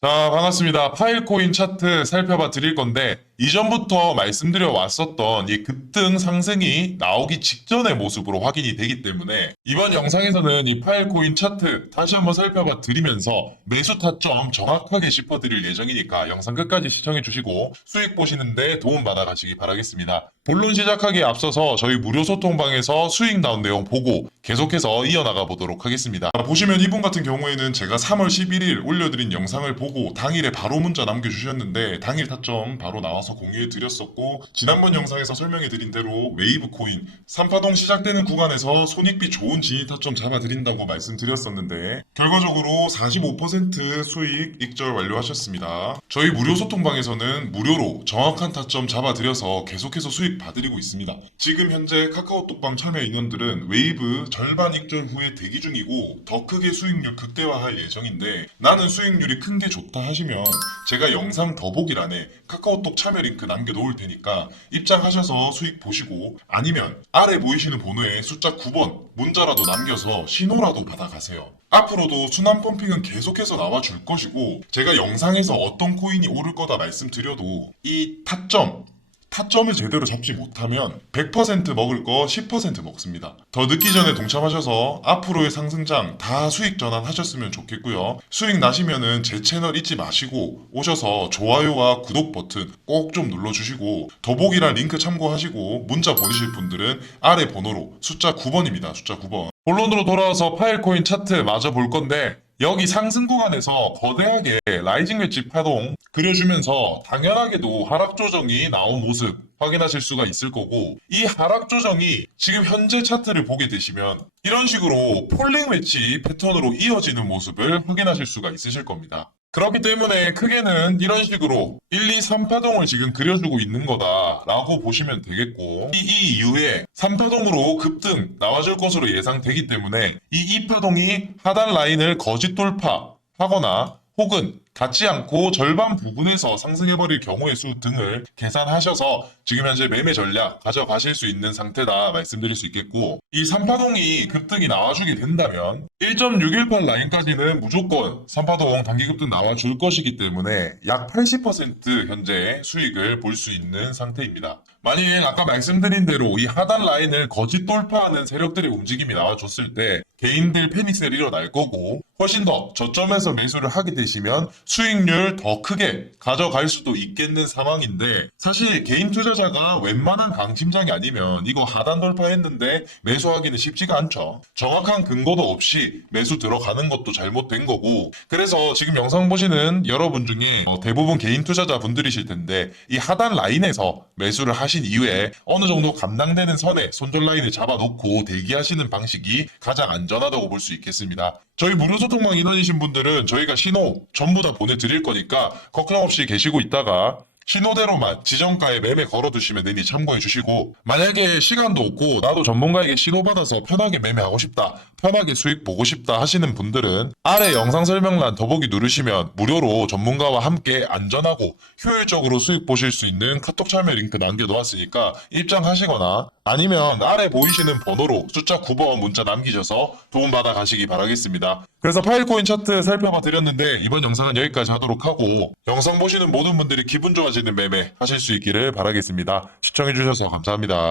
자, 반갑습니다. 파일코인 차트 살펴봐 드릴 건데, 이전부터 말씀드려 왔었던 이 급등 상승이 나오기 직전의 모습으로 확인이 되기 때문에, 이번 영상에서는 이 파일코인 차트 다시 한번 살펴봐 드리면서 매수 타점 정확하게 짚어 드릴 예정이니까 영상 끝까지 시청해 주시고 수익 보시는데 도움 받아 가시기 바라겠습니다. 본론 시작하기에 앞서서 저희 무료 소통방에서 수익 나온 내용 보고 계속해서 이어나가 보도록 하겠습니다. 보시면 이분 같은 경우에는 제가 3월 11일 올려드린 영상을 보고 당일에 바로 문자 남겨주셨는데 당일 타점 바로 나와서 공유해 드렸었고 지난번 영상에서 설명해 드린 대로 웨이브 코인 3파동 시작되는 구간에서 손익비 좋은 진입 타점 잡아 드린다고 말씀드렸었는데 결과적으로 45% 수익 익절 완료하셨습니다. 저희 무료 소통방에서는 무료로 정확한 타점 잡아 드려서 계속해서 수익 봐드리고 있습니다. 지금 현재 카카오톡방 참여 인원들은 웨이브 절반 익절 후에 대기 중이고 더 크게 수익률 극대화할 예정인데 나는 수익률이 큰 게 좋다 하시면 제가 영상 더보기란에 카카오톡 참여 링크 남겨놓을 테니까 입장하셔서 수익 보시고 아니면 아래 보이시는 번호에 숫자 9번 문자라도 남겨서 신호라도 받아가세요. 앞으로도 순환 펌핑은 계속해서 나와줄 것이고 제가 영상에서 어떤 코인이 오를 거다 말씀드려도 이 타점 타점을 제대로 잡지 못하면 100% 먹을 거 10% 먹습니다. 더 늦기 전에 동참하셔서 앞으로의 상승장 다 수익 전환하셨으면 좋겠고요. 수익 나시면은 제 채널 잊지 마시고 오셔서 좋아요와 구독 버튼 꼭 좀 눌러주시고 더보기란 링크 참고하시고 문자 보내실 분들은 아래 번호로 숫자 9번입니다. 숫자 9번. 본론으로 돌아와서 파일코인 차트 마저 볼 건데 여기 상승 구간에서 거대하게 라이징 웨지 파동 그려주면서 당연하게도 하락 조정이 나온 모습 확인하실 수가 있을 거고 이 하락 조정이 지금 현재 차트를 보게 되시면 이런 식으로 폴링 웨지 패턴으로 이어지는 모습을 확인하실 수가 있으실 겁니다. 그렇기 때문에 크게는 이런 식으로 1, 2, 3파동을 지금 그려주고 있는 거다라고 보시면 되겠고 이, 이 이후에 3파동으로 급등 나와줄 것으로 예상되기 때문에 이 2파동이 하단 라인을 거짓 돌파 하거나 혹은 닿지 않고 절반 부분에서 상승해버릴 경우의 수 등을 계산하셔서 지금 현재 매매 전략 가져가실 수 있는 상태다 말씀드릴 수 있겠고 이 3파동이 급등이 나와주게 된다면 1.618 라인까지는 무조건 3파동 단기 급등 나와줄 것이기 때문에 약 80% 현재 수익을 볼 수 있는 상태입니다. 만일 아까 말씀드린 대로 이 하단 라인을 거짓 돌파하는 세력들의 움직임이 나와줬을 때 개인들 패닉셀이 일어날 거고 훨씬 더 저점에서 매수를 하게 되시면 수익률 더 크게 가져갈 수도 있겠는 상황인데 사실 개인 투자자가 웬만한 강심장이 아니면 이거 하단 돌파했는데 매수하기는 쉽지가 않죠. 정확한 근거도 없이 매수 들어가는 것도 잘못된 거고 그래서 지금 영상 보시는 여러분 중에 어, 대부분 개인 투자자 분들이실 텐데 이 하단 라인에서 매수를 하신 이후에 어느 정도 감당되는 선에 손절 라인을 잡아놓고 대기하시는 방식이 가장 안전하다고 볼 수 있겠습니다. 저희 무료 소 통망 인원이신 분들은 저희가 신호 전부 다 보내드릴 거니까 걱정 없이 계시고 있다가 신호대로만 지정가에 매매 걸어두시면 되니 참고해 주시고 만약에 시간도 없고 나도 전문가에게 신호받아서 편하게 매매하고 싶다 편하게 수익 보고 싶다 하시는 분들은 아래 영상 설명란 더보기 누르시면 무료로 전문가와 함께 안전하고 효율적으로 수익 보실 수 있는 카톡 참여 링크 남겨놓았으니까 입장하시거나 아니면 아래 보이시는 번호로 숫자 9번 문자 남기셔서 도움받아 가시기 바라겠습니다. 그래서 파일코인 차트 살펴봐 드렸는데 이번 영상은 여기까지 하도록 하고 영상 보시는 모든 분들이 기분 좋아지는 매매 하실 수 있기를 바라겠습니다. 시청해주셔서 감사합니다.